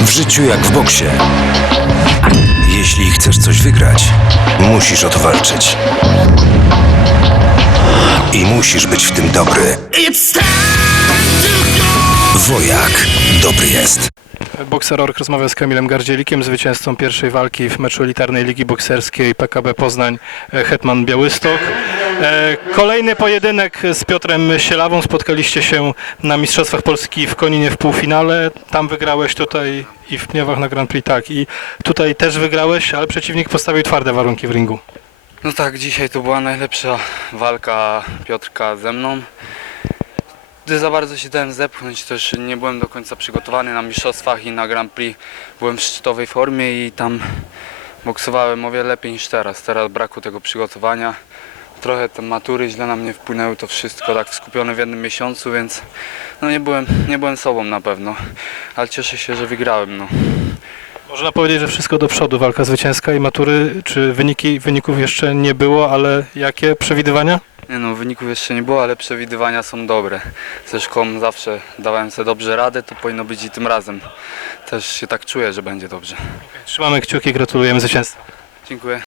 W życiu jak w boksie. Jeśli chcesz coś wygrać, musisz o to walczyć. I musisz być w tym dobry. Wojak dobry jest. Bokser Ork rozmawia z Kamilem Gardzielikiem, zwycięzcą pierwszej walki w meczu elitarnej Ligi Bokserskiej PKB Poznań e, Hetman Białystok. E, Kolejny pojedynek z Piotrem Sielawą. Spotkaliście się na Mistrzostwach Polski w Koninie w półfinale. Tam wygrałeś tutaj i w Pniewach na Grand Prix, tak. I tutaj też wygrałeś, ale przeciwnik postawił twarde warunki w ringu. No tak, dzisiaj to była najlepsza walka Piotrka ze mną. Gdy za bardzo się dałem zepchnąć, też nie byłem do końca przygotowany na mistrzostwach i na Grand Prix. Byłem w szczytowej formie i tam boksowałem o wiele lepiej niż teraz. Teraz braku tego przygotowania. Trochę te matury źle na mnie wpłynęły to wszystko, tak skupione w jednym miesiącu, więc no nie byłem, nie byłem sobą na pewno. Ale cieszę się, że wygrałem. No. Można powiedzieć, że wszystko do przodu, walka zwycięska i matury, czy wyniki, wyników jeszcze nie było, ale jakie przewidywania? Nie no, wyników jeszcze nie było, ale przewidywania są dobre. Ze szkołą zawsze dawałem sobie dobrze radę, to powinno być i tym razem. Też się tak czuję, że będzie dobrze. Trzymamy kciuki, gratulujemy zwycięstwa. Dziękuję.